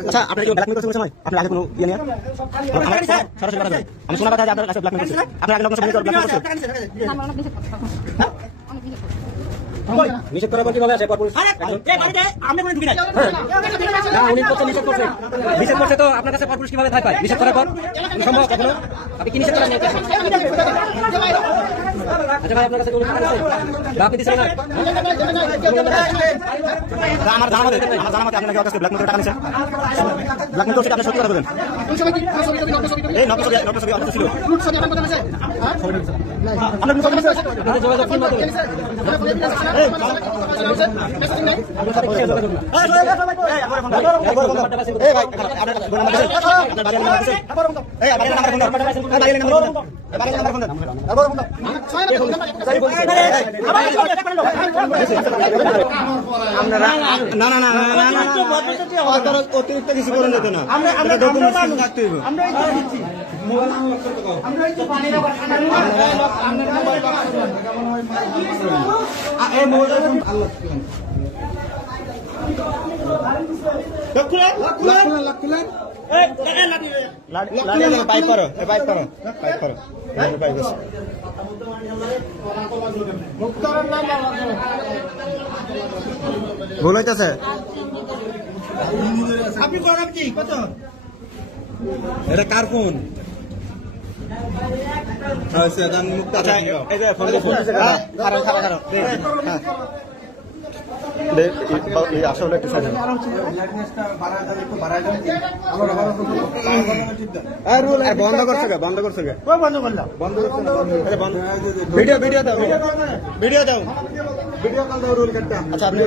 আচ্ছা আপনার কি ব্ল্যাকমেল করছেন সময় আপনার আগে কোনো ইয়ে নিয়ে সরাসরি কথা বলেন আমি শোনা কথা যে আপনার কাছে ব্ল্যাকমেল করছেন আপনার আগে লোক সব ব্ল্যাকমেল করছেন নিষেধ করার পর কিভাবে আসে পুলিশ আমি কোনো ঢুকি নাই না উনি করতে নিষেধ করছে তো আপনার কাছে পুলিশ কিভাবে থাকবে নিষেধ করার পর সম্ভব কখনো আপনি কি নিষেধ করেন আচ্ছা ভাই আপনার কাছে কোনো টাকা আছে আপনি দিছেন না আমার জানা মতে আপনার কাছে ব্ল্যাকমেল টাকা নিছেন ব্ল্যাকমেল করতে আপনি সত্যি কথা বলেন এই নকল ছবি অত ছিল আমরা যোগাযোগ কি মাধ্যমে অতিরিক্ত কিছু করে নিতে না থাকতে হইব ভুল হইতেছে আপনি করেন কি কত এটা কার ফোন আসলে একটু বন্ধ করছে বন্ধ করলাম ভিডিও দাও ভিডিও কল দাও রুল কাটটা আচ্ছা আপনি